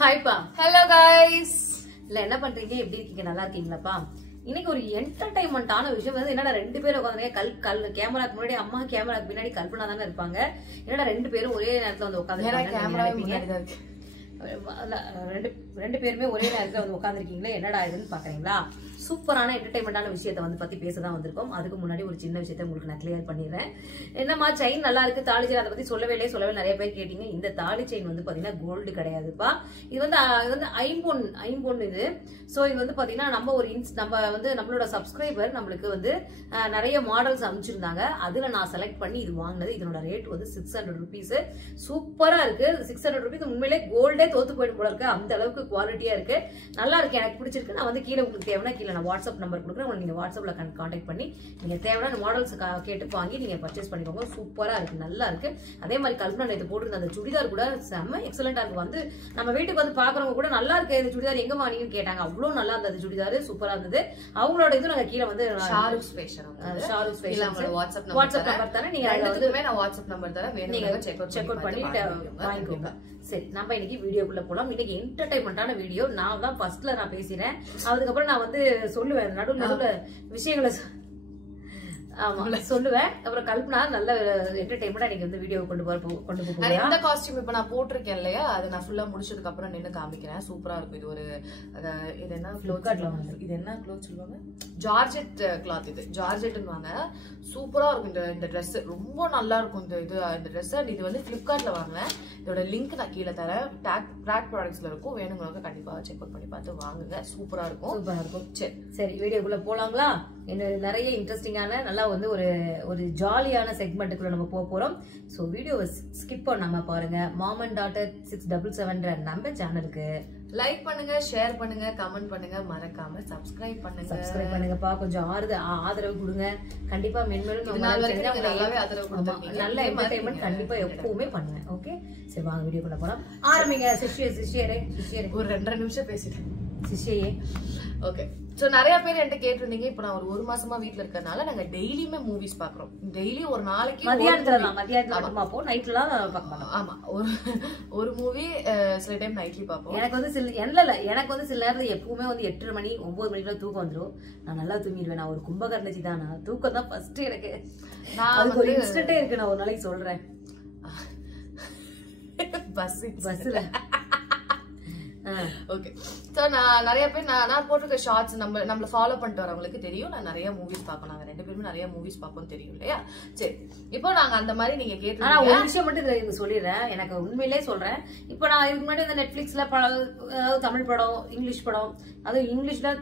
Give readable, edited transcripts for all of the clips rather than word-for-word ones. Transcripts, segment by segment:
ஹாய்ப்பா. Hello guys. இல்ல என்ன பண்றீங்க, எப்படி இருக்கீங்க, நல்லா இருக்கீங்களாப்பா? இன்னைக்கு ஒரு என்டர்டைன்மெண்டான விஷயம் வந்து என்னடா ரெண்டு பேரும் உட்காந்து கேமராக்கு முன்னாடி அம்மா கேமராக்கு பின்னாடி கல்பனா தானே இருப்பாங்க. என்னடா ரெண்டு பேரும் ஒரே நேரத்துல வந்து உட்காந்து ரெண்டு பேருமே ஒரே நேரத்துல வந்து உட்காந்துருக்கீங்களா, என்னடா இதுன்னு பாக்குறீங்களா? சூப்பரான என்டர்டைன்மெண்டான விஷயத்தை வந்து பத்தி பேசதான் வந்திருக்கோம். அதுக்கு முன்னாடி ஒரு சின்ன விஷயத்த உங்களுக்கு நான் கிளியர் பண்ணிடுறேன். என்னமா செயின் நல்லா இருக்கு, தாலி செயின் அதை பத்தி சொல்லவே நிறைய பேர் கேட்டீங்க. இந்த தாலி செயின் வந்து பாத்தீங்கன்னா கோல்டு கிடையாதுப்பா. இது வந்து ஐம்பொன் இது. சோ இது வந்து பாத்தீங்கன்னா நம்மளோட சப்ஸ்கிரைபர் நம்மளுக்கு வந்து நிறைய மாடல்ஸ் அமைச்சிருந்தாங்க. அதுல நான் செலக்ட் பண்ணி இது வாங்கினது. இதனோட ரேட் வந்து 600 rupees. சூப்பரா இருக்கு. 600 rupees உண்மையிலே கோல்டே தோத்து போயிடும் போல இருக்கு, அந்த அளவுக்கு குவாலிட்டியா இருக்கு. நல்லா இருக்கு, எனக்கு பிடிச்சிருக்கு. நான் வந்து கீழே உங்களுக்கு தேவைன்னா கீழே நான் வாட்ஸ்அப் நம்பர் கொடுக்குறேன். உங்களுக்கு நீங்க வாட்ஸ்அப்ல கான்டாக்ட் பண்ணி நீங்க தேவையான மாடல்ஸ் கேட்டு வாங்கி நீங்க பர்ச்சேஸ் பண்ணிக்கோங்க. சூப்பரா இருக்கு, நல்லா இருக்கு. அதே மாதிரி கல்பனா இது போட்டுருந்த அந்த சுடிதார் கூட செம்ம எக்ஸலண்டா இருக்கு. வந்து நம்ம வீட்டுக்கு வந்து பாக்குறவங்க கூட நல்லா இருக்கு இந்த சுடிதார் எங்க வாங்கினீங்கன்னு கேட்டாங்க. அவ்வளவு நல்லா இருந்தது சுடிதார், சூப்பரா இருந்தது. அவங்களோட இது நாங்க கீழே வந்து வாட்ஸ்அப் நம்பர் தானே, நீங்க வாட்ஸ்அப் நம்பர் தரேன், நீங்க செக் அவுட் பண்ணி வாங்கிக்கோங்க. சரி, நம்ம இன்னைக்கு வீடியோக்குள்ள போலாம். இன்னைக்கு என்டர்டைன்மெண்டான வீடியோ. நான் தான் ஃபர்ஸ்ட்ல நான் பேசினேன், அதுக்கப்புறம் நான் வந்து சொல்லுவேன் நடுவுல விஷயங்களை சொல்லுவேன். அப்புறம் கல்பனா நல்ல என்டர்டைன்மெண்டா நீங்க வந்து வீடியோ கொண்டு போக. இந்த காஸ்டியூம் இப்ப நான் போட்டிருக்கேன் இல்லையா, அது நான் ஃபுல்லா முடிச்சதுக்கு அப்புறம் நின்னு காமிக்கிறேன். சூப்பரா இருக்கும். இது ஒரு இது என்ன ஃப்ளிப்கார்ட்ல வாங்க, இது என்ன க்ளாத் சொல்லுவாங்க, ஜார்ஜெட் கிளாத். இது ஜார்ஜெட்னு வாங்க, சூப்பரா இருக்கும். இந்த ட்ரெஸ் ரொம்ப நல்லா இருக்கும். இந்த ட்ரெஸ் இது வந்து ஃப்ளிப்கார்ட்ல வாங்கினேன். இதோட லிங்க் நான் கீழே தரேன். ட்ராக் ப்ராடக்ட்ஸ்ல இருக்கும், வேணுங்கிறவங்க கண்டிப்பா செக் அவுட் பண்ணி பார்த்து வாங்குங்க. சூப்பரா இருக்கும். சரி, வீடியோக்குள்ள போலாங்களா? நிறைய இன்ட்ரெஸ்டிங்கான நல்லா வந்து ஒரு ஜாலியான செக்மெண்ட்டுக்குள்ள நம்ம போறோம். சோ வீடியோவை ஸ்கிப் பண்ணாம பாருங்க. மாம் அண்ட் டாட்டர் 677 நம்ம சேனலுக்கு லைக் பண்ணுங்க, ஷேர் பண்ணுங்க, கமெண்ட் பண்ணுங்க, மறக்காம சப்ஸ்கிரைப் பண்ணுங்கப்பா. கொஞ்சம் ஆதரவு கொடுங்க. கண்டிப்பா மென்மேலும் நல்லாவே ஆதரவு கொடுங்க. நல்ல என்டர்டைன்மெண்ட் கண்டிப்பா எப்பவுமே பண்ணுங்க. ஓகே, சரி வாங்க வீடியோக்குள்ள போறோம். ஆரம்பிங்க. சிஷ்யரே ஒரு 2 நிமிஷம் பேசிட்டேன். சிஷ்யே ஓகே. சோ நிறைய பேர் என்கிட்ட கேட்டிருந்தீங்க. இப்ப நான் ஒரு மாசமா வீட்டுல இருக்கறனால நாங்க டெய்லியுமே மூவிஸ் பாக்குறோம். டெய்லி ஒரு நாளைக்கு மதியானத்துல பாப்போம், நைட்லாம் பார்க்க மாட்டோம். ஆமா, ஒரு மூவி சில டைம் நைட்லி பாப்போம். எனக்கு வந்து எனக்கு வந்து சில நேரத்துல எப்பவுமே வந்து 8:30 மணி 9 மணிக்குள்ள தூக்கம் வந்துடும். நான் நல்லா தூங்கிடுவேன். நான் ஒரு கும்பகர்ணச்சி தான். நான் தூக்கம் தான் ஃபர்ஸ்ட் எனக்கு. அதுக்கு ஒரு இன்ஸ்டன்டே இருக்கு, நான் ஒரு நாளைக்கு சொல்றேன். பஸ்ல ஓகே. சோ நான் நிறைய பேர் நான் போட்டிருக்க ஷார்ட்ஸ் நம்மள ஃபாலோ பண்ணிட்டு வரவங்களுக்கு தெரியும். நான் நிறைய மூவிஸ் பார்ப்போம். நாங்க 2 பேருமே நிறைய மூவிஸ் பார்ப்போம், தெரியும் இல்லையா? சரி, இப்போ நாங்க அந்த மாதிரி நீங்க கேட்டீங்க. ஒரு விஷயம் மட்டும் சொல்லிடுறேன், எனக்கு உண்மையிலே சொல்றேன். இப்போ நான் இதுக்கு முன்னாடி இந்த நெட்ஃபிளிக்ஸ்ல தமிழ் படம், இங்கிலீஷ் படம், அது இங்கிலீஷ்ல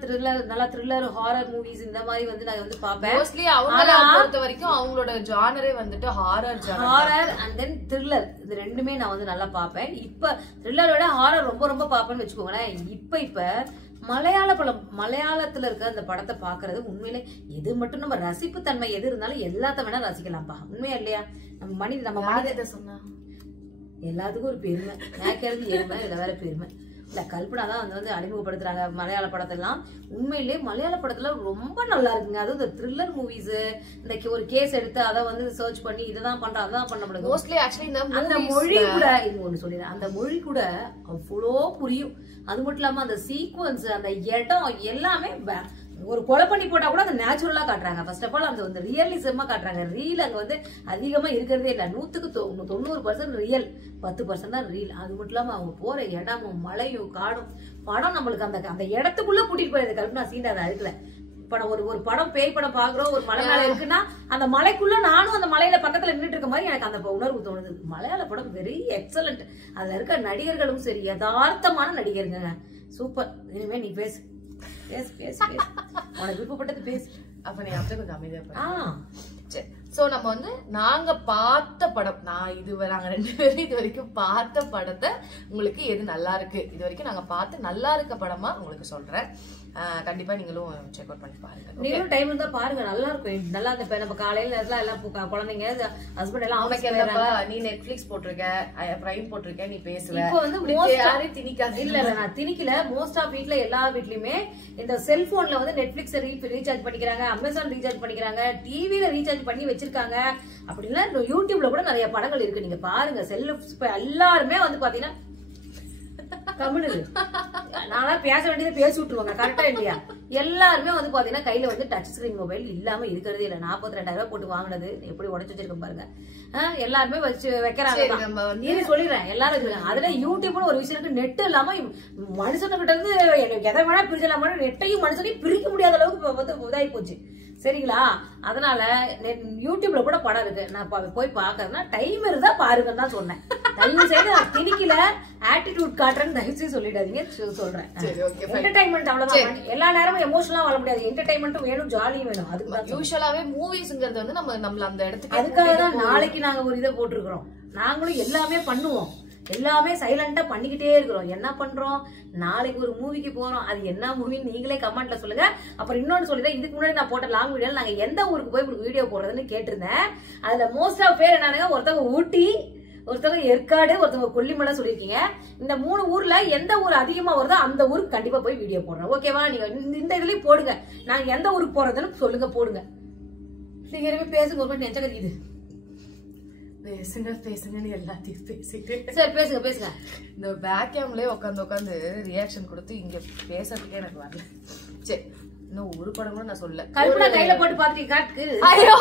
நல்லா த்ரில்லர் ஹாரர் மூவிஸ் இந்த மாதிரி வந்து நான் வந்து பாப்பேன். மோஸ்ட்லி அவங்கள பொறுத்த வரைக்கும் அவங்களோட ஜானரே வந்துட்டு ஹாரர் அண்ட் தென் த்ரில்லர். இது ரெண்டுமே நான் வந்து நல்லா பாப்பேன். இப்ப த்ரில்லரோட ஹாரர் ரொம்ப பாப்பேன்னு வச்சுக்கோங்களேன். இப்ப மலையாளத்துல இருக்க அந்த படத்தை பாக்குறது உண்மையிலே எது மட்டும் நம்ம ரசிப்பு தன்மை எது இருந்தாலும் எல்லாத்த வேணா ரசிக்கலாம்ப்பா. உண்மையா இல்லையா? நம்ம மனித சொன்னா எல்லாத்துக்கும் ஒரு பெருமை. மேக்கிறது எருமை, இதுல வேற பெருமை இல்ல. கல்பனா தான் வந்து அறிமுகப்படுத்துறாங்க மலையாள படத்தெல்லாம். உண்மையிலேயே மலையாள படத்துல ரொம்ப நல்லா இருக்குங்க. அது இந்த த்ரில்லர் மூவிஸ், இந்த ஒரு கேஸ் எடுத்து அதை வந்து சர்ச் பண்ணி இதான் பண்ற அதான் பண்ண முடியும். மோஸ்ட்லி ஆக்சுவலி அந்த மொழி கூட இது ஒண்ணு சொல்லிடுறேன், அந்த மொழி கூட அவ்வளோ புரியும். அது மட்டும் இல்லாம அந்த சீக்வன்ஸ், அந்த இடம் எல்லாமே ஒரு கொலை பண்ணி போட்டா கூட அந்த நேச்சுரலா காட்டுறாங்க. ஃபர்ஸ்ட் ஆஃப் ஆல் அந்த ரியலிசமா காட்டுறாங்க. ரீல் அங்க வந்து அதிகமா இருக்கிறதே இல்லை. 100% ரியல், 10% தான் ரீல். அது மட்டும் இல்லாம அவங்க போற இடமும் மலையும் காடும் படம் நம்மளுக்கு அந்த இடத்துக்குள்ள கூட்டிட்டு போயிருது. கல்பனா சீண்டாத அழுக்கல. இப்ப நான் ஒரு படம் பேய் படம் பாக்குறோம், ஒரு மலை மேல இருக்குன்னா அந்த மலைக்குள்ள நானும் அந்த மலையில பக்கத்துல நின்றுட்டு இருக்க மாதிரி எனக்கு அந்த உணர்வு தோணுது. மலையாள படம் வெரி எக்ஸலண்ட். அதுல இருக்க நடிகர்களும் சரி யதார்த்தமான நடிகருங்க. சூப்பர். இனிமே நீ பேசு உனக்கு விருப்பப்பட்டது பேசு. அப்ப நீ அப்படியே கொஞ்சம் அமைதியா. சரி, சோ நம்ம வந்து நாங்க பார்த்த படம், நாங்க 2 பேரும் இது வரைக்கும் பார்த்த படத்தை உங்களுக்கு எது நல்லா இருக்கு, இது வரைக்கும் நாங்க பார்த்து நல்லா இருக்க படமா உங்களுக்கு சொல்றேன். கண்டிப்பா நீங்களும் செக் அவுட் பண்ணி பாருங்க. நீங்களும் டைம் இருந்தா பாருங்க, நல்லா இருக்கும். நல்லா இந்த நம்ம காலையில நேரத்துல எல்லாம் குழந்தைங்க ஹஸ்பண்ட் எல்லாம் அவனுக்கு என்னப்பா நீ நெட்ஃபிளிக்ஸ் போட்டிருக்க, பிரைம் போட்டிருக்க, நீ பேசுவ. இப்போ வந்து யாரும் திணிக்காது. இல்ல நான் திணிக்கல. மோஸ்ட் ஆஃப் வீட்ல எல்லா வீட்லயுமே இந்த செல்போன்ல வந்து நெட்ஃபிளிக்ஸ் ரீசார்ஜ் பண்ணிக்கிறாங்க, அமேசான் ரீசார்ஜ் பண்ணிக்கிறாங்க, டிவில ரீசார்ஜ் பண்ணி வச்சிருக்காங்க. அப்படின்னா யூடியூப்ல கூட நிறைய படங்கள் இருக்கு, நீங்க பாருங்க. எல்லாருமே வந்து பாத்தீங்கன்னா கம்முனு நானா பேச வேண்டியதை பேசி விட்டுருவாங்க கரெக்டா இல்லையா? எல்லாருமே வந்து பாத்தீங்கன்னா கையில வந்து டச் ஸ்கிரீன் மொபைல் இல்லாம இருக்கிறதே இல்ல. 42,000 ரூபாய் போட்டு வாங்கினது எப்படி உடச்சு வச்சிருக்கேன் பாருங்க. எல்லாருமே வச்சு வைக்கிறாங்க. சொல்லிடுறேன் எல்லாரும் வச்சிருக்காங்க. அதுல யூடியூப்னு ஒரு விஷயம் இருக்கு. நெட் இல்லாம மனுஷன்கிட்ட இருந்து எதை வேணா பிரிச்சலாம நெட்டையும் மனுஷனையும் பிரிக்க முடியாத அளவுக்கு வந்து இதாகி போச்சு. சரிங்களா? அதனால யூடியூப்ல கூட படம் இருக்கு. நான் போய் பாக்குறேன்னா டைம் இருந்தா பாருங்கன்னு தான் சொன்னேன். தயவு செய்து திணிக்கல ஆட்டிடியூட் காட்டுறேன்னு தயவு செய்து சொல்லிடாதீங்க சொல்றேன். என்டர்டைன்மெண்ட் அவ்வளவுதான். எல்லா நேரமும் எமோஷனலா வாழ முடியாது. என்டர்டைன்மெண்ட்டும் வேணும், ஜாலியும் வேணும். அதுக்கு யூசுவலாவே மூவிஸ்ங்கிறது வந்து நம்மள அந்த இடத்துக்கு அதுக்காக தான் நாளைக்கு நாங்க ஒரு இதை போட்டிருக்கிறோம். நாங்களும் எல்லாமே பண்ணுவோம், எல்லாமே சைலண்டா பண்ணிக்கிட்டே இருக்கிறோம். என்ன பண்றோம்? நாளைக்கு ஒரு மூவிக்கு போறோம். அது என்ன மூவின்னு நீங்களே கமெண்ட்ல சொல்லுங்க. அப்புறம் இன்னொன்னு சொல்லிடுறேன், இதுக்கு முன்னாடி நான் போட்ட லாங் வீடியோல நாங்க எந்த ஊருக்கு போய் உங்களுக்கு வீடியோ போடுறதுன்னு கேட்டிருந்தேன். அதுல மோஸ்ட் ஆஃப் பேர் என்னன்னா ஒருத்தவங்க ஊட்டி, ஒருத்தவங்க ஏற்காடு, ஒருத்தவங்க கொல்லிமலை சொல்லியிருக்கீங்க. இந்த 3 ஊர்ல எந்த ஊர் அதிகமா வருதோ அந்த ஊருக்கு கண்டிப்பா போய் வீடியோ போடுறோம். ஓகேவா? நீங்க இந்த இதுலயும் போடுங்க. நாங்க எந்த ஊருக்கு போறதுன்னு சொல்லுங்க, போடுங்க. நீங்க பேசுங்க, ஒரு நெஞ்ச கதிக்குது. பேசுங்கன்னு எல்லாத்தையும் பேசிட்டு சரி பேசுங்க. இந்த பேக் கேம்லயே உட்காந்து ரியாக்ஷன் கொடுத்து இங்க பேசுறதுக்கே எனக்கு வரல. சரி, இன்னும் ஒரு படம் கூட நான் சொல்ல. கல்பனா கையில போட்டு பாத்துட்டு காட்டு. ஐயோ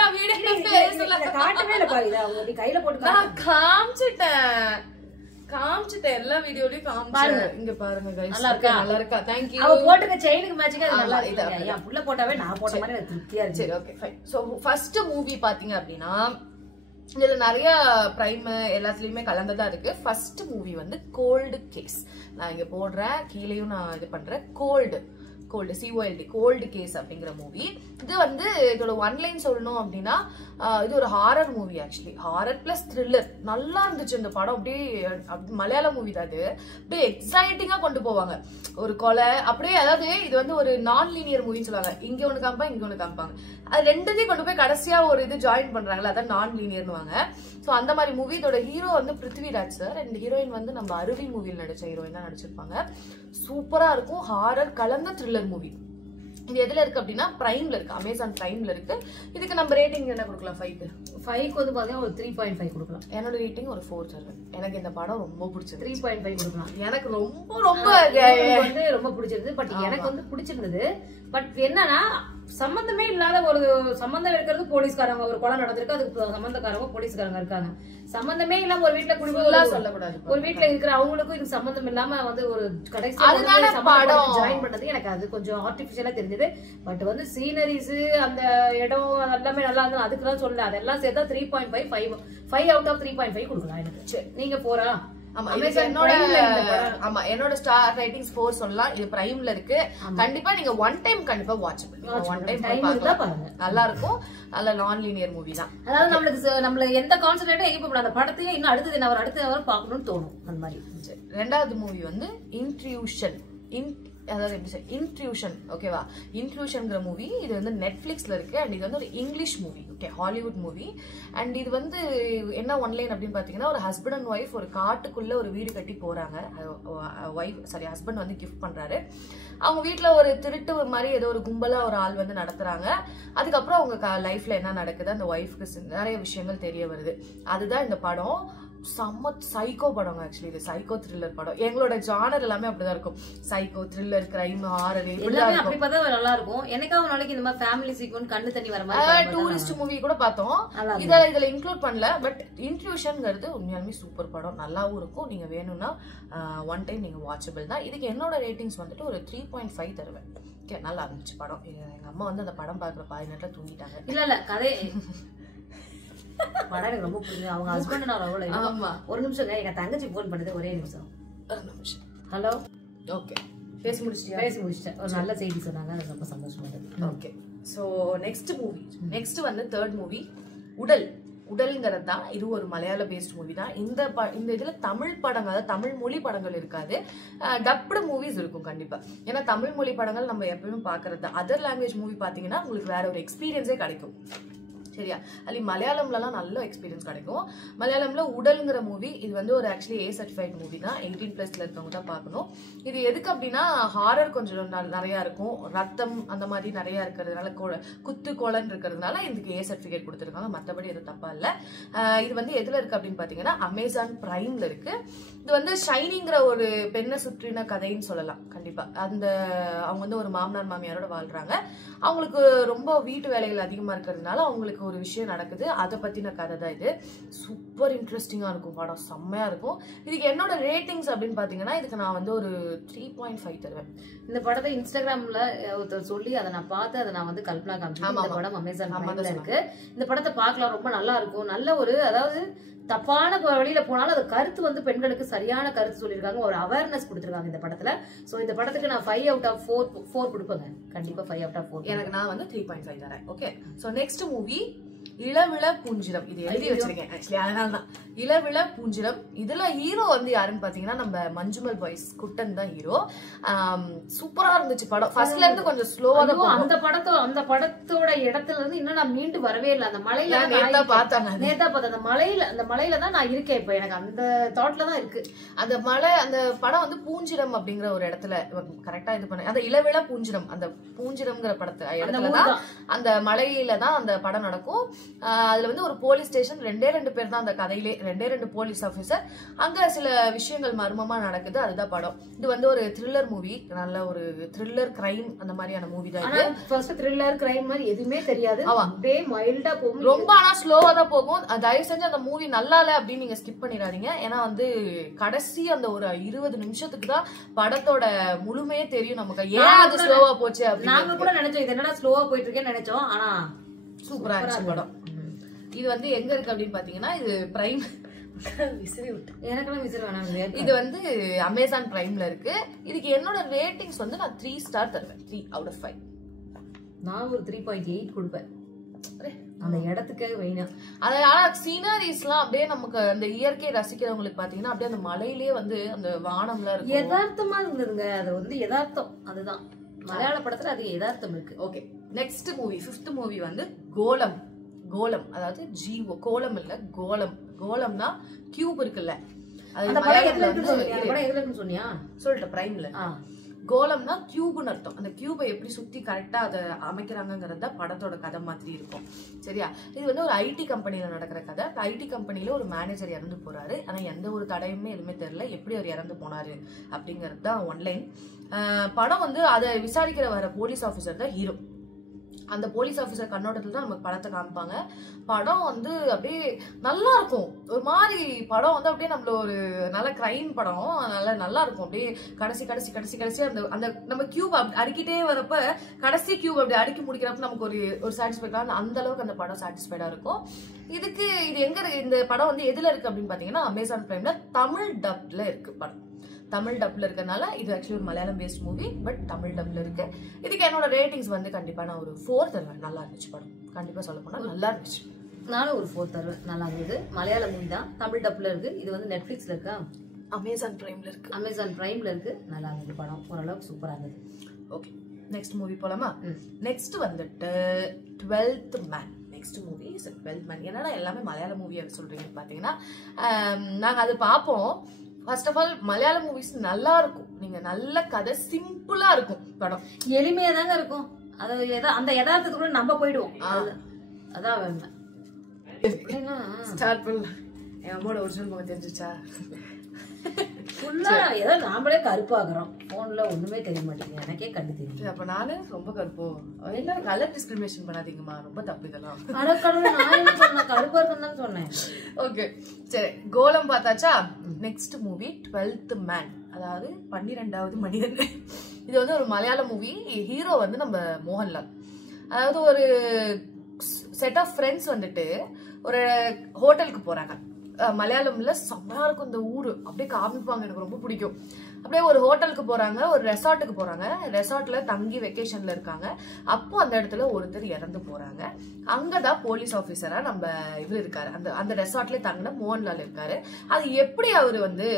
நான் வீடியோ பேசல, காட்டவே இல்ல பாரு. அவங்க கையில போட்டு நான் காமிச்சிட்டேன் எல்லா வீடியோலயும் காமிச்சேன். இங்க பாருங்க गाइस, நல்லா இருக்கா? Thank you. அவ போட்டுக்க செயினுக்கு மேட்சிங்கா அது நல்லா இருக்கு. என் புள்ள போட்டாவே நான் போட்ட மாதிரி எனக்கு திருப்தியா இருக்கு. சரி, okay fine. So first movie பாத்தீங்க அப்படின்னா இதுல நிறைய பிரைம் எல்லாத்துலயுமே கலந்ததா இருக்கு. ஃபர்ஸ்ட் மூவி வந்து கோல்டு கேஸ். நான் இங்க போடுறேன், கீழேயும் நான் இது பண்றேன். கோல்டு COLD கோல்டு கேஸ் அப்படிங்கிற மூவி. இது வந்து இதோட ஒன்லைன் சொல்லணும் அப்படின்னா இது ஒரு horror movie. Actually horror plus thriller. நல்லா இருந்துச்சு இந்த படம். அப்படியே மலையாள மூவி தான். அது அப்படியே எக்ஸைட்டிங்கா கொண்டு போவாங்க. ஒரு கொலை அப்படியே, அதாவது இது வந்து ஒரு நான் லீனியர் மூவின்னு சொல்லுவாங்க. இங்க ஒண்ணு காமிப்பாங்க, இங்க ஒண்ணு காமிப்பாங்க. அது ரெண்டுத்தையும் கொண்டு போய் கடைசியா ஒரு இது ஜாயின் பண்றாங்களா, அதான் நான் லீனியர்னு வாங்க. சோ அந்த மாதிரி மூவி. இதோட ஹீரோ வந்து பிருத்விராஜ் சார். அண்ட் ஹீரோயின் வந்து நம்ம அருவி மூவியில் நடிச்ச ஹீரோயின் தான் நடிச்சிருப்பாங்க. சூப்பரா இருக்கும். ஹாரர் கலந்த த்ரில்லர் மூவி. இது எதுல இருக்கு அப்படின்னா பிரைம்ல இருக்கு, அமேசான் பிரைம்ல இருக்கு. இதுக்கு நம்ம ரேட்டிங் என்ன கொடுக்கலாம்? 5க்கு வந்து பாத்தீங்கன்னா ஒரு 3.5 கொடுக்கலாம். என்னோட ரேட்டிங் ஒரு 4 தருவேன். எனக்கு இந்த படம் ரொம்ப பிடிச்சது. 3.5 கொடுக்கலாம். எனக்கு ரொம்ப வந்து ரொம்ப பிடிச்சிருந்தது. பட் எனக்கு வந்து பிடிச்சிருந்தது. பட் என்னன்னா சம்பந்தமே இல்லாத ஒரு சம்பந்தம் இருக்கிறது போலீஸ்காரங்க. ஒரு கொலை நடந்திருக்கு, அதுக்கு சம்பந்தக்காரங்க போலீஸ்காரங்க இருக்காங்க. சம்பந்தமே இல்லாம ஒரு வீட்டுல குடிக்கலாம் சொல்லக்கூடாது. ஒரு வீட்டுல இருக்கிற அவங்களுக்கும் இது சம்பந்தம் இல்லாம வந்து ஒரு கடைசி ஜாயின் பண்ணது எனக்கு அது கொஞ்சம் ஆர்டிபிஷியலா தெரிஞ்சது. பட் வந்து சீனரிஸ் அந்த இடம் எல்லாமே நல்லா இருந்தது. அதுக்குதான் சொல்ல அதெல்லாம் சேர்த்தா 3.5 5 out of 3.5 கொடுக்கலாம் எனக்கு. சரி, நீங்க போறா? என்னோட ஸ்டார் ரேட்டிங்ஸ் 4 சொல்லலாம். இது பிரைம்ல இருக்கு. கண்டிப்பா நீங்க ஒன் டைம் கண்டிப்பா வாட்ச் பண்ணுங்க. நல்லா இருக்கும். நல்ல நான் லீனியர் மூவி தான். அதாவது நம்மள எந்த கான்சென்ட்ரேட்டும் எங்க போக அந்த படத்தையே இன்னும் அடுத்த பார்க்கணும்னு தோணும். அந்த மாதிரி. ரெண்டாவது மூவி வந்து இன்ட்ரியூஷன். அதாவது எப்படி சார், இன்ட்ரியூஷன். ஓகேவா? இன்ட்ரியூஷன்ங்கிற மூவி. இது வந்து நெட்ஃபிளிக்ஸ்ல இருக்கு. அண்ட் இது வந்து ஒரு English movie. Okay, Hollywood movie. And இது வந்து என்ன ஒன்லைன் அப்படின்னு பாத்தீங்கன்னா, ஒரு ஹஸ்பண்ட் அண்ட் ஒய்ஃப் ஒரு காட்டுக்குள்ள ஒரு வீடு கட்டி போறாங்க. ஹஸ்பண்ட் வந்து கிஃப்ட் பண்றாரு. அவங்க வீட்டுல ஒரு திருட்டு மாதிரி ஏதோ ஒரு கும்பலா ஒரு ஆள் வந்து நடத்துறாங்க. அதுக்கப்புறம் அவங்க லைஃப்ல என்ன நடக்குது, அந்த ஒய்ஃப்க்கு நிறைய விஷயங்கள் தெரிய வருது. அதுதான் இந்த படம். செம்ம சைக்கோ படம். ஆக்சுவலி இது சைக்கோ த்ரில்லர் படம். எங்களோட ஜானர் எல்லாமே அப்படிதான் இருக்கும். சைக்கோ, த்ரில்லர், கிரைம், ஹாரர் எல்லாமே அப்படி பார்த்தா நல்லா இருக்கும். எனக்காக நாளைக்கு இந்த மாதிரி ஃபேமிலி சீக்வென்ஸ் கண்ணு தண்ணி வர மாதிரி டூரிஸ்ட் மூவி கூட பார்த்தோம். இதுல இன்க்ளூட் பண்ணல. பட் இன்ட்ரியூஷன்ங்கிறது உண்மையாலுமே சூப்பர் படம். நல்லாவும் இருக்கும். நீங்க வேணும்னா ஒன் டைம் நீங்க வாட்சபிள் தான். இதுக்கு என்னோட ரேட்டிங்ஸ் வந்துட்டு ஒரு 3.5 தருவேன். ஓகே, நல்லா இருந்துச்சு படம். எங்க அம்மா வந்து அந்த படம் பாக்குற 10 நேரத்துல தூங்கிட்டாங்க. இல்ல கதை படம் எனக்கு ரொம்ப பிடிக்கும். அவங்க ஹஸ்பண்ட் நான் ஒரு நிமிஷம் எங்க தங்கச்சி போன் பண்ணது. ஒரே நிமிஷம். ஹலோ. ஓகே, பேசி முடிச்சிட்டேன். ஒரு நல்ல செய்தி சொன்னாங்க. எனக்கு ரொம்ப சந்தோஷமா இருக்கு. ஓகே, சோ நெக்ஸ்ட் வந்து தேர்ட் மூவி உடல்ங்கிறது தான். இது ஒரு மலையாள பேஸ்ட் மூவி தான். இந்த இதுல தமிழ் படங்கள், அதாவது தமிழ் மொழி படங்கள் இருக்காது. டப்டு மூவிஸ் இருக்கும் கண்டிப்பா. ஏன்னா தமிழ் மொழி படங்கள் நம்ம எப்பவுமே பாக்குறது. அதர் லாங்குவேஜ் மூவி பாத்தீங்கன்னா உங்களுக்கு வேற ஒரு எக்ஸ்பீரியன்ஸே கிடைக்கும். சரியா? அது மலையாளம்லாம் நல்ல எக்ஸ்பீரியன்ஸ் கிடைக்கும். மலையாளம்ல உடல்ங்கிற மூவி இது வந்து ஒரு ஆக்சுவலி A சர்டிஃபைட் மூவி தான். 18+ இருக்கவங்க தான் பார்க்கணும். இது எதுக்கு அப்படின்னா ஹாரர் கொஞ்சம் நிறைய இருக்கும், ரத்தம் அந்த மாதிரி நிறைய இருக்கிறதுனால, குத்து கோலன் இருக்கிறதுனால இதுக்கு A சர்டிஃபிகேட் கொடுத்துருக்காங்க. மற்றபடி எதுவும் தப்பா இல்லை. இது வந்து எதுல இருக்கு அப்படின்னு பாத்தீங்கன்னா அமேசான் பிரைம்ல இருக்கு. இது வந்து ஷைனிங்கிற ஒரு பெண்ணை சுற்றின கதைன்னு சொல்லலாம். கண்டிப்பா அவங்க வந்து ஒரு மாமனார் மாமியாரோட வாழ்றாங்க. அவங்களுக்கு ரொம்ப வீட்டு வேலைகள் அதிகமா இருக்கிறதுனால அவங்களுக்கு ஒரு விஷயம் நடக்குது. அதை பத்தின கதை தான் இது. சூப்பர் இன்ட்ரெஸ்டிங்கா இருக்கும் படம், செம்மையா இருக்கும். இதுக்கு என்னோட ரேட்டிங்ஸ் அப்படின்னு பாத்தீங்கன்னா இதுக்கு நான் வந்து ஒரு 3.5 தருவேன். இந்த படத்தை இன்ஸ்டாகிராம்ல ஒருத்தர் சொல்லி அதை நான் பார்த்து அதை நான் வந்து கல்பனா காமிச்சேன். இந்த படம் அமேசான் பிரைம்ல இருக்கு. இந்த படத்தை பார்க்கலாம், ரொம்ப நல்லா இருக்கும். நல்ல ஒரு அதாவது தப்பான வழியில போனாலும் அது கருத்து வந்து பெண்களுக்கு சரியான கருத்து சொல்லியிருக்காங்க, ஒரு அவேர்னஸ் கொடுத்துருக்காங்க இந்த படத்துல. சோ இந்த படத்துக்கு நான் 5/4 கொடுப்பேங்க. கண்டிப்பா 5/4. எனக்கு நான் வந்து 3.5 தரேன். Okay. So next movie Elaveezha Poonchira. இது எழுதி வச்சிருக்கேன் ஆக்சுவலி, அதனாலதான் இளவிள பூஞ்சிரம். இதுல ஹீரோ வந்து யாருன்னு பாத்தீங்கன்னா நம்ம மஞ்சுமல் பாய்ஸ் குட்டன் தான் ஹீரோ. சூப்பரா இருந்துச்சு படம். ஃபர்ஸ்ட்ல இருந்து கொஞ்சம் ஸ்லோவா தான். அந்த படத்தோட இடத்துல இருந்து இன்னும் நான் மீண்டு வரவே இல்லை. அந்த மலையில நேத்தா பார்த்தேன். அந்த மலையில தான் நான் இருக்கேன் இப்ப. எனக்கு அந்த தாட்ல தான் இருக்கு. அந்த படம் வந்து பூஞ்சிரம் அப்படிங்கிற ஒரு இடத்துல கரெக்டா இது பண்ண, அந்த இளவிள பூஞ்சிரம், அந்த பூஞ்சிரம்ங்கிற படத்தை இடத்துலதான் அந்த மலையில தான் அந்த படம் நடக்கும். அதுல வந்து ஒரு போலீஸ் ஸ்டேஷன், 2 பேர் தான் அந்த கதையிலே, 2 போலீஸ் ஆபீசர். அங்க சில விஷயங்கள் மர்மமா நடக்குது, அதுதான் படம். இது வந்து ஒரு த்ரில்லர் மூவி, நல்ல ஒரு த்ரில்லர் கிரைம் அந்த மாதிரியான மூவி தான் இது. ஃபர்ஸ்ட் த்ரில்லர் கிரைம் மாதிரி எதுவுமே தெரியாது, அப்படியே மைல்டா போகும். ரொம்ப ஆனா ஸ்லோவா தான் போகும். தயவு செஞ்சு அந்த மூவி நல்லா இல்ல அப்படின்னு நீங்க ஸ்கிப் பண்ணிடாதீங்க. ஏன்னா வந்து கடைசி அந்த ஒரு 20 நிமிஷத்துக்கு தான் படத்தோட முழுமையே தெரியும் நமக்கு. ஏன் அது ஸ்லோவா போச்சு அப்படின்னு நாங்க கூட நினைச்சோம், இது என்னடா ஸ்லோவா போயிட்டு இருக்கேன்னு நினைச்சோம். ஆனா சூப்பரா இருந்துச்சு படம். இது வந்து எங்க இருக்கு அப்படின்னு பாத்தீங்கன்னா இது பிரைம். இது வந்து அமேசான் பிரைம்ல இருக்கு. இதுக்கு என்னோட ரேட்டிங்ஸ் வந்து நான் 3 ஸ்டார் தருவேன். 3/5. நான் ஒரு 3.8 கொடுப்பேன். அந்த இடத்துக்கு வெயினா ஆனா சீனரிஸ் எல்லாம் அப்படியே நமக்கு அந்த இயற்கை ரசிக்கிறவங்களுக்கு பாத்தீங்கன்னா அப்படியே அந்த மலையிலேயே வந்து அந்த வானம்லாம் இருக்கு, யதார்த்தமா இருந்ததுங்க. அது வந்து யதார்த்தம், அதுதான் மலையாள படத்துல அது யதார்த்தம் இருக்கு. Okay. Next movie 5th movie வந்து கோலம். கோலம் அதாவது ஜீவோ, கோலம் இல்ல கோலம். கோலம்னா கியூப் இருக்குல்ல, சொன்னியா சொல்லிட்டேன் பிரைம்ல. கோலம்னா கியூப்னு அர்த்தம். அந்த கியூபை எப்படி சுத்தி கரெக்டா அதை அமைக்கிறாங்கிறத படத்தோட கதை மாதிரி இருக்கும். சரியா? இது வந்து ஒரு ஐடி கம்பெனில நடக்கிற கதை. ஐடி கம்பெனில ஒரு மேனேஜர் இறந்து போறாரு. ஆனா எந்த ஒரு தடையுமே எதுவுமே தெரியல, எப்படி அவர் இறந்து போனாரு அப்படிங்கிறது தான் ஒன்லைன். படம் வந்து அதை விசாரிக்கிற வர போலீஸ் ஆபீசர் தான் ஹீரோ. அந்த போலீஸ் ஆபீசர் கண்ணோட்டத்துல தான் நமக்கு படத்தை காமிப்பாங்க. படம் வந்து அப்படியே நல்லா இருக்கும். ஒரு மாதிரி படம் வந்து அப்படியே நம்மள ஒரு நல்ல கிரைம் படம், அதனால நல்லா இருக்கும். அப்படியே கடைசி அந்த நம்ம கியூப் அடிக்கிட்டே வரப்ப கடைசி கியூப் அப்படி அடுக்கி முடிக்கிறப்ப நமக்கு ஒரு சாட்டிஸ்ஃபைடா, அந்த அளவுக்கு அந்த படம் சாட்டிஸ்ஃபைடா இருக்கும். இது எங்க இந்த படம் வந்து எதுல இருக்கு அப்படின்னு பாத்தீங்கன்னா அமேசான் பிரைம்ல தமிழ் டப்ல இருக்கு படம். தமிழ் டப்ல இருக்கனால இது ஆக்சுவலி ஒரு Malayalam based movie, but Tamil டப்ல இருக்கு. இதுக்கு என்னோட ரேட்டிங்ஸ் வந்து கண்டிப்பா நான் ஒரு 4 தருவேன். நல்லா இருந்துச்சு படம், கண்டிப்பா சொல்ல போனா நல்லா இருந்துச்சு. நானும் ஒரு 4 தருவேன். நல்லா இருந்தது. மலையாள மூவி தான், தமிழ் டப்ல இருக்கு. இது வந்து நெட்ஃபிளிக்ஸ்ல இருக்கா, அமேசான் பிரைம்ல இருக்கு. அமேசான் பிரைம்ல இருக்கு. நல்லா இருந்தது படம், ஓரளவுக்கு சூப்பரா இருந்தது. ஓகே, நெக்ஸ்ட் மூவி போலாமா? நெக்ஸ்ட் வந்துட்டு 12th Man. Next movie is 12th Man. என்னடா எல்லாமே மலையாள மூவியா சொல்றீங்கன்னு பாத்தீங்கன்னா நாங்க அது பார்ப்போம். ஃபர்ஸ்ட் ஆஃப் ஆல் மலையாள மூவிஸ் நல்லா இருக்கும். நீங்க நல்ல கதை, சிம்பிளா இருக்கும் படம், எளிமையா தாங்க இருக்கும். அது அந்த யதார்த்தத்துக்குள்ள நம்ம போயிடுவோம். அதான் ஸ்டார்ட் பண்ணலாம். என் அம்மோட ஒரிஜினல் முகம் தெரிஞ்சிச்சா? ஃபுல்லா ஏதோ நாமளே கருப்பாக்குறோம். போன்ல ஒண்ணுமே தெரிய மாட்டேங்குது, எனக்கே கண்டு தெரியும். அப்ப நானு ரொம்ப கருப்போ எல்லாரும் கலர் டிஸ்கிரிமினேஷன் பண்ணாதீங்கம்மா, ரொம்ப தப்பு இதெல்லாம். கருப்பா இருக்குன்னு சொன்னேன். ஓகே சரி, கோலம் பார்த்தாச்சா? நெக்ஸ்ட் மூவி 12th Man, அதாவது 12வது மனிதன். இது வந்து ஒரு மலையாள மூவி. ஹீரோ வந்து நம்ம மோகன்லால். அதாவது ஒரு செட் ஆஃப் ஃப்ரெண்ட்ஸ் வந்துட்டு ஒரு ஹோட்டலுக்கு போறாங்க. மலையாளம்ல செம்மையா இருக்கும் இந்த ஊரு, அப்படியே காமிப்பாங்க, எனக்கு ரொம்ப பிடிக்கும். அப்படியே ஒரு ஹோட்டலுக்கு போறாங்க, ஒரு ரெசார்ட்டுக்கு போறாங்க. ரெசார்ட்ல தங்கி வெக்கேஷன்ல இருக்காங்க. அப்போ அந்த இடத்துல ஒருத்தர் இறந்து போறாங்க. அங்கதான் போலீஸ் ஆபீசரா நம்ம இவர் இருக்காரு, அந்த ரெசார்ட்ல தங்கின மோகன்லால் இருக்காரு. அது எப்படி அவரு வந்து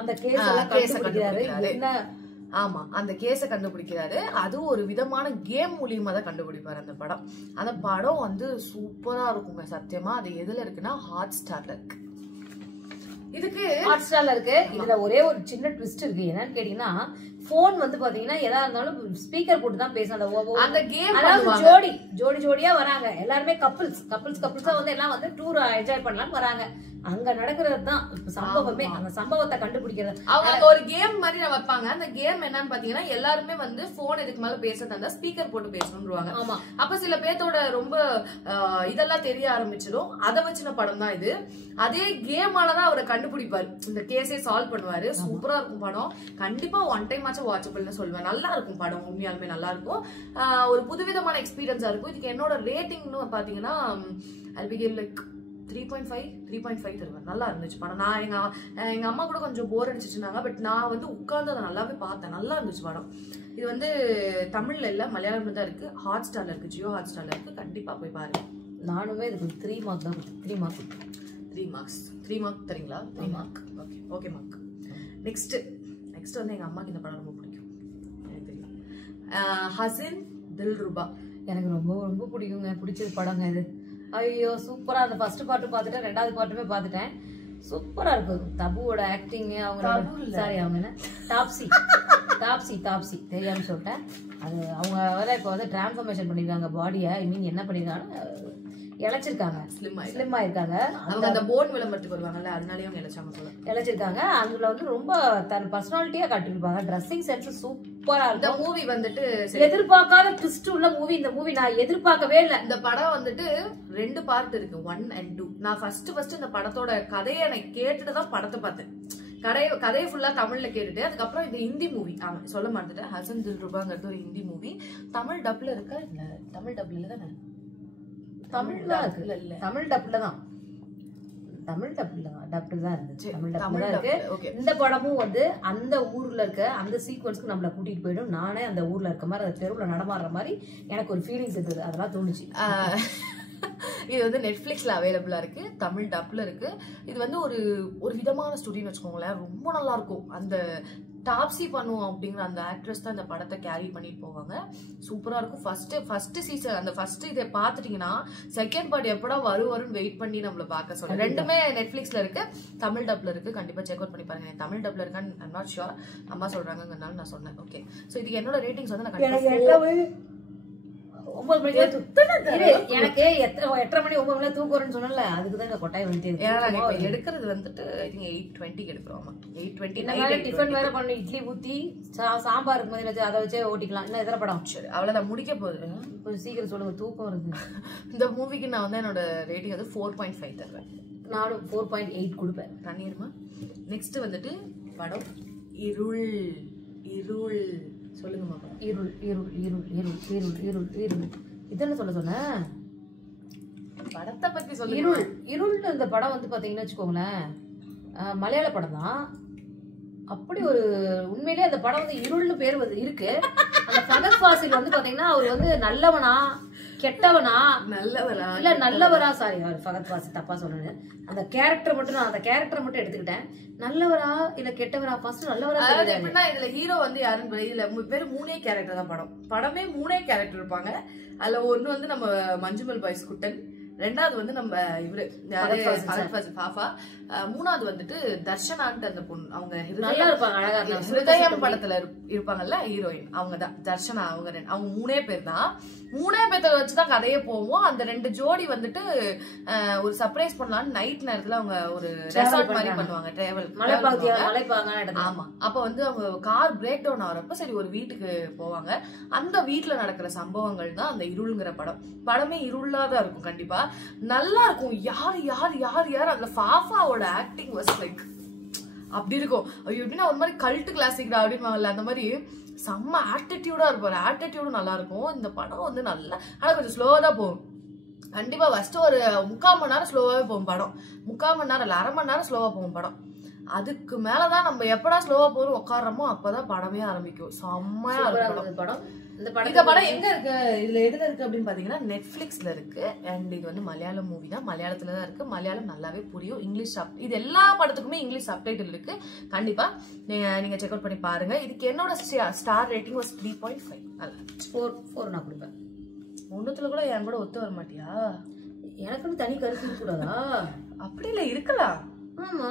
அந்த கேஸ கண்டுபிடிக்கிறாரு, என்ன ஆமா அந்த கேஸ கண்டுபிடிக்கிறாரு. அது ஒரு விதமான கேம் மூலியமா தான் கண்டுபிடிப்பாரு அந்த படம். அந்த படம் வந்து சூப்பரா இருக்குங்க சத்தியமா. அது எதுல இருக்குன்னா ஹாட் ஸ்டார்ல இருக்கு. இதுக்கு ஹாட் ஸ்டார்ல இருக்கு. இதுல ஒரே ஒரு சின்ன ட்விஸ்ட் இருக்கு. என்னன்னு கேட்டீங்கன்னா போன் வந்து பாத்தீங்கன்னா எதா இருந்தாலும் ஸ்பீக்கர் போட்டு தான் பேசும். அந்த கேம் ஜோடியா வராங்க எல்லாருமே கப்பிள்ஸா வந்து எல்லாம் வந்து டூர் என்ஜாய் பண்ணலாம்னு வராங்க. அங்க நடக்கிறது தான் சம்பவமே. அந்த சம்பவத்தை கண்டுபிடிக்கிறது அவங்க ஒரு கேம் மாதிரி வைப்பாங்க. அந்த கேம் என்னன்னு பாத்தீங்கன்னா எல்லாருமே வந்து போன் இதுக்கு மேல பேசுறதா இருந்தா ஸ்பீக்கர் போட்டு பேசணும்னுவாங்க. அப்ப சில பேர்த்தோட ரொம்ப இதெல்லாம் தெரிய ஆரம்பிச்சிடும். அதை வச்சின படம் தான் இது. அதே கேமாலதான் அவரை கண்டுபிடிப்பாரு, இந்த கேஸே சால்வ் பண்ணுவாரு. சூப்பரா இருக்கும் படம். கண்டிப்பா ஒன் டைம் ஆச்சும் வாட்சபிள்னு சொல்லுவேன். நல்லா இருக்கும் படம், உண்மையாலுமே நல்லா இருக்கும். ஒரு புதுவிதமான எக்ஸ்பீரியன்ஸா இருக்கும். இதுக்கு என்னோட ரேட்டிங்னு பாத்தீங்கன்னா லைக் 3.5 தருவேன். நல்லா இருந்துச்சு படம். நான் எங்க அம்மா கூட கொஞ்சம் போர் அடிச்சிருந்தாங்க. பட் நான் வந்து உட்கார்ந்து அதை நல்லாவே பார்த்தேன். நல்லா இருந்துச்சு படம். இது வந்து தமிழ்ல இல்ல மலையாளம்ல தான் இருக்கு. ஹாட் ஸ்டார்ல இருக்கு, ஜியோ ஹாட் ஸ்டார்ல இருக்கு. கண்டிப்பா போய் பாருங்க. நானுமே இதுக்கு 3 மார்க் தான். 3 மார்க் தரீங்களா? 3 மார்க். Okay mark. நெக்ஸ்ட் வந்து எங்க அம்மாக்கு இந்த படம் ரொம்ப பிடிக்கும். எனக்கு தெரியும். ஹசின் தில்ருபா எனக்கு ரொம்ப ரொம்ப பிடிக்குங்க. பிடிச்சது படங்க இது. ஐயோ சூப்பரா. அந்த ஃபர்ஸ்ட் பார்ட் பார்த்துட்டேன், ரெண்டாவது பார்ட்டுமே பார்த்துட்டேன். சூப்பரா இருக்கும். தபுவோட ஆக்டிங், அவங்க சாரி அவங்க என்ன தாப்சி தெரியாம சொல்லிட்டேன். அது அவங்க வேற இப்ப வந்து டிரான்ஸ்ஃபர்மேஷன் பண்ணிருக்காங்க பாடியை. ஐ மீன் என்ன பண்ணிருக்காங்க, இழைச்சிருக்காங்க, ஸ்லிம் ஆயிருக்காங்க. அவங்க அந்த போன் விளம்பரத்துக்கு வருவாங்கல்ல, அதனாலயே அவங்க இழைச்சாங்க போல. இழைச்சிருக்காங்க. அதுல வந்து ரொம்ப தன் பர்சனாலிட்டியா காட்டிருப்பாங்க. ட்ரெஸ்ஸிங் சென்ஸ் சூப்பரா இருக்கும். இந்த மூவி வந்துட்டு எதிர்பார்க்காத ட்விஸ்ட் உள்ள மூவி. இந்த மூவி நான் எதிர்பார்க்கவே இல்லை. இந்த படம் வந்துட்டு 2 பார்ட் இருக்கு, 1 and 2. நான் ஃபர்ஸ்ட் இந்த படத்தோட கதையை எனக்கு கேட்டுட்டு தான் படத்தை பார்த்தேன். கதையை ஃபுல்லா தமிழ்ல கேட்டுட்டு அதுக்கப்புறம் இந்த ஹிந்தி மூவி. ஆமா சொல்ல மாட்டேன். ஹசன் தில்ருபாங்கிறது ஒரு ஹிந்தி மூவி. தமிழ் டப்ல இருக்கா? இல்ல தமிழ் டப்ல தானே. தமிழ் டப்ல தான் இருந்துச்சு. தமிழ் டப்ல தான் இருக்கு. இந்த படமும் வந்து அந்த ஊர்ல இருக்க அந்த சீக்வன்ஸ்க்கு நம்மள கூட்டிட்டு போயிடும். நானே அந்த ஊர்ல இருக்க மாதிரி, அந்த தெருவுல நடமாடுற மாதிரி எனக்கு ஒரு ஃபீலிங்ஸ் இருந்தது. அதெல்லாம் தோணுச்சு. இது வந்து நெட்ஃபிளிக்ஸ்ல அவைலபிளா இருக்கு. தமிழ் டப்ல இருக்கு. இது வந்து ஒரு விதமான ஸ்டோரின்னு வச்சுக்கோங்களேன். ரொம்ப நல்லா இருக்கும். அந்த டாப்ஸி பண்ணுவோம் அப்படிங்கிற அந்த ஆக்ட்ரஸ் தான் இந்த படத்தை கேரி பண்ணிட்டு போவாங்க. சூப்பரா இருக்கும். ஃபர்ஸ்ட் சீசன் அந்த ஃபர்ஸ்ட் இதை பாத்துட்டீங்கன்னா செகண்ட் பார்ட் எப்படா வரும்னு வெயிட் பண்ணி நம்மள பார்க்க சொல்றேன். ரெண்டுமே நெட்ஃபிளிக்ஸ்ல இருக்கு, தமிழ் டப்ல இருக்கு. கண்டிப்பா செக் அவுட் பண்ணி பாருங்க. தமிழ் டப்ல இருக்கான்னு ஐம் நாட் ஷுர். அம்மா சொல்றாங்கங்கறனால நான் சொன்னேன். ஓகே, சோ இதுக்கு என்னோட ரேட்டிங்ஸ் வந்து நான் கண்டிப்பா 9 மணிக்கு எனக்கு 8:30 மணி 9 மணி தூக்கம் வரும்னு சொன்னல. அதுக்குதான் இந்த கொட்டாய் வந்துட்டு இருக்கு. எடுக்கிறது வந்துட்டு ஐ திங்க் 8:20 எடுக்கிறோம். 8:20 டிஃபன் வேற பண்ணி இட்லி ஊத்தி சாம்பார் இருக்கும் போது அதை வச்சே ஓட்டிக்கலாம். இன்னும் எதிர படம் சரி அவ்வளவுதான் முடிக்க போகுது. கொஞ்சம் சீக்கிரம் சொல்லுங்க, தூக்கம் வருது. இந்த மூவிக்கு நான் வந்து என்னோட ரேட்டிங் வந்து 4.5 தருவேன். நானும் 4.8 கொடுப்பேன். பண்ணிருமா. நெக்ஸ்ட் வந்துட்டு படம் இருள் சொல்லுங்கம்மா. இருள் இதென்ன சொன்ன படத்தை பத்தி சொல்லு. இருள் இந்த படம் வந்து பாத்தீங்கன்னா வச்சுக்கோங்களேன், மலையாள படம் தான். அப்படி ஒரு உண்மையிலேயே அந்த படம் வந்து இருள்னு பேர் வந்து இருக்கு. அந்த ஃபகத் ஃபாசில் வந்து பாத்தீங்கன்னா அவர் வந்து நல்லவனா கெட்டவனா இல்ல நல்லவரா, சாரி ஃபகத் ஃபாசில் தப்பா சொன்னேன். அந்த கேரக்டர் மட்டும் எடுத்துக்கிட்டேன். நல்லவரா இல்ல கெட்டவரா? ஃபர்ஸ்ட் நல்லவரா. எப்படின்னா இதுல ஹீரோ வந்து யாருன்னு இதுல வெறும் 3 கேரக்டர் தான். படமே 3 கேரக்டர் இருப்பாங்க. அதுல ஒண்ணு வந்து நம்ம மஞ்சுமல் பாய்ஸ் குட்டன், ரெண்டாவது வந்து நம்ம இவரு பாஃபா, மூணாவது வந்துட்டு தர்ஷனான்ட்டு அந்த பொண்ணு. அவங்க ஹிருதயம் படத்துல இருப்பாங்கல்ல ஹீரோயின், அவங்கதான் தர்ஷனா. அவங்க 3 பேர் தான். 3 பேர்த்த வச்சுதான் கதையே போவோம். அந்த 2 ஜோடி வந்துட்டு ஒரு சர்ப்ரைஸ் பண்ணலாம்னு நைட் நேரத்துல அவங்க ஒரு ரெசார்ட் மாதிரி பண்ணுவாங்க, டிராவல். ஆமா, அப்ப வந்து அவங்க கார் பிரேக் டவுன் ஆகிறப்ப சரி ஒரு வீட்டுக்கு போவாங்க. அந்த வீட்டுல நடக்கிற சம்பவங்கள் தான் அந்த இருள்ங்கிற படம். படமே இருளாதான் இருக்கும். கண்டிப்பா நல்லா இருக்கும். யார் அதுல ஃபாஃபாவோட ஆக்டிங் வாஸ் லைக் அப்படி இருக்கும். ஐயோ எப்படின்னா ஒரு மாதிரி கல்ட் கிளாசிக் அப்படின்னு அந்த மாதிரி செம்ம ஆட்டிடியூடா இருப்பாரு. ஆட்டிடியூடும் நல்லா இருக்கும். இந்த படம் வந்து நல்லா, ஆனா கொஞ்சம் ஸ்லோவா தான் போகும். கண்டிப்பா ஃபர்ஸ்ட் ஒரு 3/4 மணி நேரம் ஸ்லோவாவே போகும் படம். 3/4 மணி நேரம் இல்ல, 1/2 மணி நேரம் ஸ்லோவா போகும் படம். அதுக்கு மேலதான் நம்ம எப்படா ஸ்லோவா போறோம் உட்காடுறோமோ அப்பதான் படமே ஆரம்பிக்கும். செம்மையா இருக்கும் படம். இந்த படம் எங்க இருக்கு, இதுல எதுல இருக்கு அப்படின்னு பாத்தீங்கன்னா நெட்ஃபிளிக்ஸ்ல இருக்கு. அண்ட் இது வந்து மலையாளம் மூவி தான், மலையாளத்துலதான் இருக்கு. மலையாளம் நல்லாவே புரியும். இங்கிலீஷ் இது எல்லா படத்துக்குமே இங்கிலீஷ் சப்டைட்டில் இருக்கு. கண்டிப்பா நீங்க செக் அவுட் பண்ணி பாருங்க. இதுக்கு என்னோட ஸ்டார் ரேட்டிங் வாஸ் 3.5. 4 நான் கொடுப்பேன். ஒண்ணுத்துல கூட என் கூட ஒத்து வர மாட்டியா? எனக்குன்னு தனி கருத்து இருக்கக்கூடாதா? அப்படி இல்ல, இருக்கலாம். ஆமா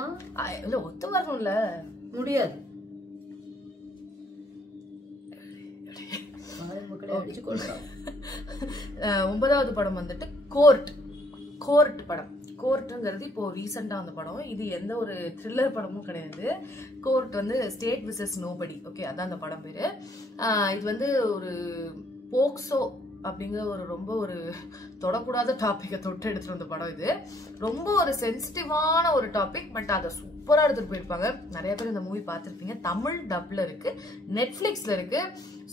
இல்ல ஒத்து வரணும்ல. முடியாது. 9வது படம் வந்துட்டு கோர்ட் படம். கோர்ட்ங்கிறது இப்போ ரீசெண்டா அந்த படம். இது எந்த ஒரு த்ரில்லர் படமும் கிடையாது. கோர்ட் வந்து ஸ்டேட் விசஸ் நோபடி. ஓகே, அதான் அந்த படம் பேரு. இது வந்து ஒரு போக்சோ அப்படிங்கிற ரொம்ப ஒரு தொடக்கூடாத டாபிக்கை தொட்டு எடுத்துட்டு வந்த படம். இது ரொம்ப ஒரு சென்சிட்டிவான ஒரு டாபிக். பட் அதை சூப்பரா எடுத்துட்டு போயிருப்பாங்க. நிறைய பேர் இந்த மூவி பார்த்திருப்பீங்க. தமிழ் டப்ல இருக்கு, நெட்ஃபிளிக்ஸ்ல இருக்கு.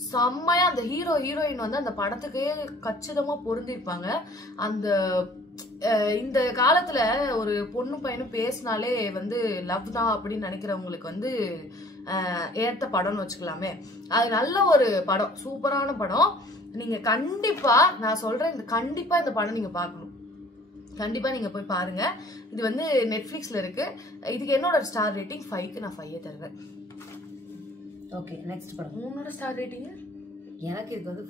செம்மையா அந்த ஹீரோயின் வந்து அந்த படத்துக்கே கச்சிதமா பொருந்திருப்பாங்க. அந்த இந்த காலத்துல ஒரு பொண்ணு பையனும் பேசினாலே வந்து லவ் தான் அப்படின்னு நினைக்கிறவங்களுக்கு வந்து ஏத்த படம்னு வச்சுக்கலாமே. அது நல்ல ஒரு படம், சூப்பரான படம். நீங்க கண்டிப்பா, நான் சொல்றேன், கண்டிப்பா இந்த படம் நீங்க பார்க்கணும். கண்டிப்பா நீங்க போய் பாருங்க. இது வந்து நெட்ஃபிளிக்ஸ்ல இருக்கு. இதுக்கு என்னோட ஸ்டார் ரேட்டிங் 5க்கு நான் 5 தருவேன். ஓகே, நெக்ஸ்ட் படம். உன்னோட ஸ்டார் ரேட்டிங்? எனக்கு இதுக்கு வந்து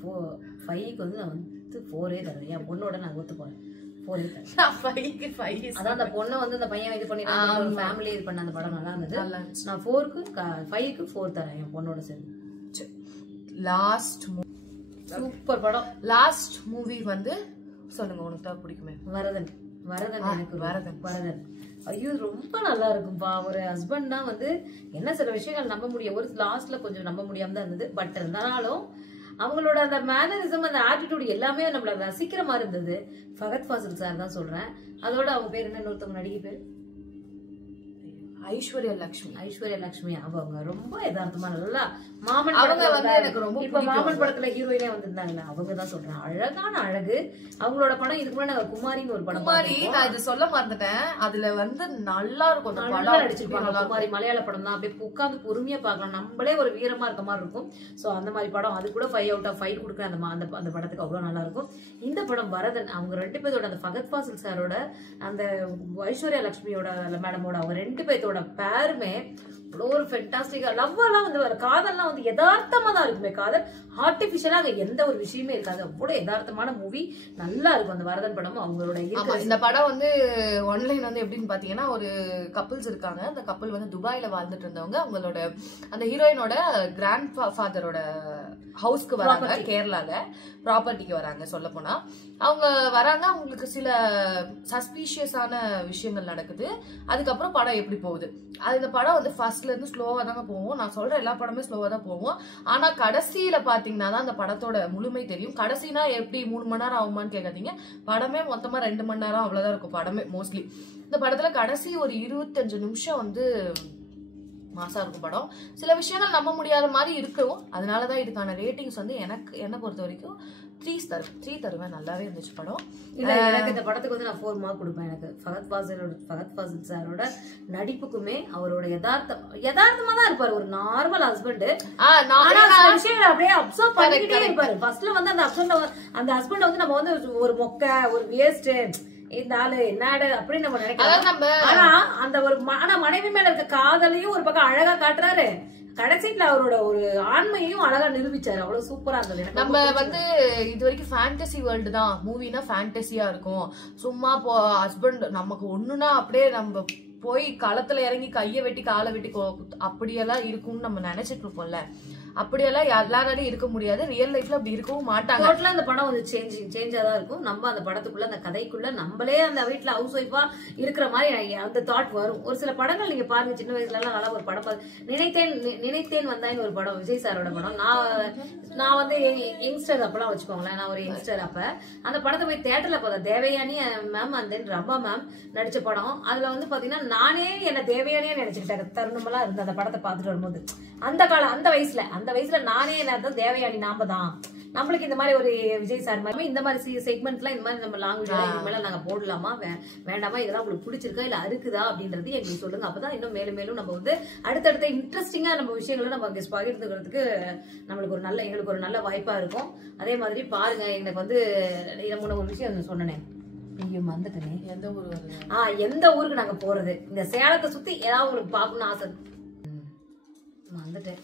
5க்கு வந்து நான் வந்து 4 தருவேன். என் பொண்ணோட நான் ஒத்து போறேன். 4 தருவேன். 5க்கு 5. அதான் அந்த பொண்ணை வந்து அந்த பையன் இது பண்ணிட்டு ஃபேமிலி இது பண்ண அந்த படம் நல்லா இருந்தது. நான் 5க்கு 4 தரேன் என் பொண்ணோட சேர்ந்து. லாஸ்ட் சூப்பர் படம். லாஸ்ட் மூவி வந்து சொல்லுங்க, உனக்கு தான் பிடிக்குமே. வரதன். எனக்கு வரதன் ஐயோ ரொம்ப நல்லா இருக்கும்பா. ஒரு ஹஸ்பண்ட் தான் வந்து என்ன சில விஷயங்கள் நம்ப முடியும், ஒரு லாஸ்ட்ல கொஞ்சம் நம்ப முடியாம தான் இருந்தது. பட் இருந்தாலும் அவங்களோட அந்த மேனரிசம், அந்த ஆட்டிடியூட் எல்லாமே நம்மள ரசிக்கிற மாதிரி இருந்தது. ஃபகத் ஃபாசில் சார் தான் சொல்றேன். அதோட அவங்க பேர் என்ன, இன்னொருத்தவங்க நடிகை பேர் ஐஸ்வர்யா லட்சுமி. அவங்க ரொம்ப யதார்த்தமா நல்லா மாமன். அவங்க வந்து எனக்கு ரொம்ப இப்ப மாமன் படத்துல ஹீரோயினே வந்திருந்தாங்கல்ல, அவங்க தான் சொல்றேன். அழகான அழகு அவங்களோட படம். இதுக்கு முன்னாடி நாங்க குமாரின்னு ஒரு படம். நான் இது சொல்ல மறந்துட்டேன். அதுல வந்து நல்லா இருக்கும், நல்லா நடிச்சிருப்பாங்க. குமாரி மலையாள படம் தான். அப்படியே உட்காந்து பொறுமையா பாக்கலாம், நம்மளே ஒரு வீரமா இருக்க மாதிரி இருக்கும். சோ அந்த மாதிரி படம். அது கூட 5 out of 5 கொடுக்குறேன் அந்த படத்துக்கு. அவ்வளவு நல்லா இருக்கும். இந்த படம் வரதன். அவங்க 2 பேரோட, அந்த ஃபகத் ஃபாசில் சாரோட அந்த ஐஸ்வர்யா லட்சுமியோட மேடமோட, அவங்க 2 பேர்த்தோட பேருமே ஒரு ஃபென்டாஸ்டிக்கா. லவ் எல்லாம் வந்து காதல்லாம் வந்து யதார்த்தமா தான் இருக்குமே. காதல் ஆர்டிபிஷியலா அங்க எந்த ஒரு விஷயமே இருக்காது. அவ்வளவு யதார்த்தமான மூவி, நல்லா இருக்கும் அந்த வரதன் படம். அவங்களோட இந்த படம் வந்து ஆன்லைன் வந்து எப்படின்னு பாத்தீங்கன்னா, ஒரு கப்பிள்ஸ் இருக்காங்க. அந்த கப்பிள் வந்து துபாயில வாழ்ந்துட்டு இருந்தவங்க. அவங்களோட அந்த ஹீரோயினோட கிராண்ட் ஃபாதரோட ஹவுஸ்க்கு வராங்க, கேரளால ப்ராப்பர்ட்டிக்கு வராங்க. சொல்ல போனா அவங்க வராங்க, அவங்களுக்கு சில சஸ்பீஷியஸான விஷயங்கள் நடக்குது. அதுக்கப்புறம் படம் எப்படி போகுது, இந்த படம் வந்து ஃபர்ஸ்ட்ல இருந்து ஸ்லோவா தாங்க போவோம். நான் சொல்ற எல்லா படமே ஸ்லோவா தான் போவோம். ஆனா கடைசியில பாத்தீங்கன்னா தான் அந்த படத்தோட முழுமை தெரியும். கடைசினா எப்படி 3 மணி நேரம் ஆகுமான்னு கேட்காதீங்க. படமே மொத்தமா 2 மணி நேரம் அவ்வளவுதான் இருக்கும் படமே மோஸ்ட்லி. இந்த படத்துல கடைசி ஒரு 25 நிமிஷம் வந்து மாசா இருக்கும் படம். சில விஷயங்கள் நம்ப முடியாத மாதிரி இருக்கும். அதனாலதான் இதுக்கான ரேட்டிங்ஸ் வந்து என்ன பொறுத்த வரைக்கும் 3 தருவேன். நல்லாவே இருந்துச்சு படம். எனக்கு இந்த படத்துக்கு வந்து நான் 4 மார்க் கொடுப்பேன். எனக்கு ஃபகத் ஃபாசில் சாரோட நடிப்புக்குமே, அவரோட யதார்த்தமா தான் இருப்பாரு. ஒரு நார்மல் ஹஸ்பண்ட். விஷயங்கள் அப்படியே அப்சர்வ் பண்ணிக்கிட்டே இருப்பாரு. ஃபர்ஸ்ட்ல வந்து அந்த ஹஸ்பண்ட் வந்து நம்ம வந்து ஒரு மொக்க, ஒரு வேஸ்ட், இந்த ஆளு என்னாடு அப்படின்னு நம்ம நினைக்கலாம். ஆனா அந்த ஒரு மனைவி மேல இருக்க காதலையும் ஒரு பக்கம் அழகா காட்டுறாரு. கடைசியில அவரோட ஒரு ஆண்மையையும் அழகா நிரூபிச்சாரு. அவ்வளவு சூப்பரா இருந்தது. நம்ம வந்து இது வரைக்கும் ஃபேண்டசி வேர்ல்டு தான். மூவினா ஃபேண்டசியா இருக்கும். சும்மா ஹஸ்பண்ட் நமக்கு ஒண்ணுனா அப்படியே நம்ம போய் களத்துல இறங்கி கையை வெட்டி காலை வெட்டி அப்படியெல்லாம் இருக்கும்னு நம்ம நினைச்சிட்டு இருப்போம்ல. அப்படியெல்லாம் எல்லாராலையும் இருக்க முடியாது. ரியல் லைஃப்ல அப்படி இருக்கவும் மாட்டாங்க. டோட்டலா அந்த படம் வந்து சேஞ்சா தான் இருக்கும். நம்ம அந்த படத்துக்குள்ள, அந்த கதைக்குள்ள நம்மளே அந்த வீட்டுல ஹவுஸ் ஒய்ஃபா இருக்கிற மாதிரி அந்த தாட் வரும். ஒரு சில படங்கள் நீங்க பாருங்க, சின்ன வயசுல எல்லாம் நல்லா ஒரு படம் நினைத்தேன் வந்தாயின்னு ஒரு படம், விஜய் சாரோட படம். நான் வந்து யங்ஸ்டர் அப்பெல்லாம் வச்சுக்கோங்களேன். நான் ஒரு யங்ஸ்டர். அப்ப அந்த படத்தை போய் தியேட்டர்ல பார்த்தேன். Devayani ma'am and then Rambha ma'am நடிச்ச படம். அதுல வந்து பாத்தீங்கன்னா நானே என்ன தேவயானியா நினைச்சுக்கிட்டேன் தருணமெல்லாம் இருந்த அந்த படத்தை பார்த்துட்டு வரும்போது. அந்த வயசுல நானே என்ன தேவயானி நாம தான் நம்மளுக்கு இந்த மாதிரி ஒரு விஜய் சார் மாதிரி இந்த மாதிரி செக்மெண்ட்லாம் இந்த மாதிரி நம்ம லாங்குவேஜ் இது மேல நாங்க போடலாமா வேண்டாமா, இதெல்லாம் உங்களுக்கு பிடிச்சிருக்கா இல்ல அறுக்குதா அப்படின்றது எங்களுக்கு சொல்லுங்க. அப்பதான் இன்னும் மேலும் மேலும் நம்ம வந்து அடுத்தடுத்த இன்ட்ரெஸ்டிங்கா நம்ம விஷயங்களை நம்ம அங்க பகிர்ந்துக்கிறதுக்கு நம்மளுக்கு எங்களுக்கு ஒரு நல்ல வாய்ப்பா இருக்கும். அதே மாதிரி பாருங்க, எனக்கு வந்து ஒரு விஷயம் சொன்னேன், வந்துட்டேனே. எந்த ஊருக்கு நாங்க போறது, இந்த சேலத்தை சுத்தி ஏதாவது உங்களுக்கு பாக்கணும்னு ஆசை வந்துட்டேன்.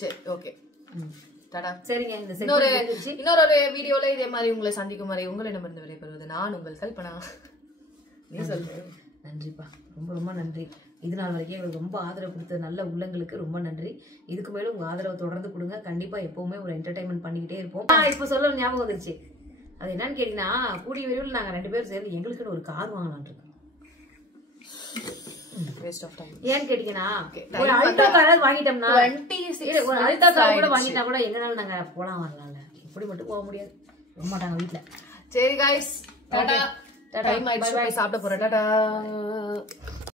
சரி, ஓகே, சரிங்க. இன்னொரு வீடியோல இதே மாதிரி உங்களை சந்திக்கும் வரை உங்களிடமிருந்து விடைபெறுவது நான் உங்கள் கல்பனா. நீ சொல்ற. நன்றிப்பா, ரொம்ப ரொம்ப நன்றி. இது நாள் வரைக்கும் எங்களுக்கு ரொம்ப ஆதரவு கொடுத்த நல்ல உள்ளங்களுக்கு ரொம்ப நன்றி. இதுக்கு மேலும் உங்க ஆதரவை தொடர்ந்து கொடுங்க. கண்டிப்பா எப்பவுமே ஒரு என்டர்டைன்மெண்ட் பண்ணிக்கிட்டே இருப்போம். இப்ப சொல்ல ஞாபகம் வந்துருச்சு, அது என்னன்னு கேட்டீங்கன்னா, கூடிய விரைவில் நாங்க 2 பேரும் சேர்ந்து எங்களுக்குன்னு ஒரு கார் வாங்கலான் இருக்கோம். ஏன்னு கேட்டீங்கன்னா, ஒரு அல்டோ கார் வாங்கிட்டோம்னா, ஒரு அல்டோ கார் கூட வாங்கிட்டா கூட எங்கனாலும் நாங்க போலாம் வரலாம்ல. இப்படி மட்டும் போக முடியாது, போக மாட்டாங்க வீட்டுல. சரி கைஸ், டாடா. டைம் ஆயிடுச்சு, சாப்பிட போறேன். டாடா.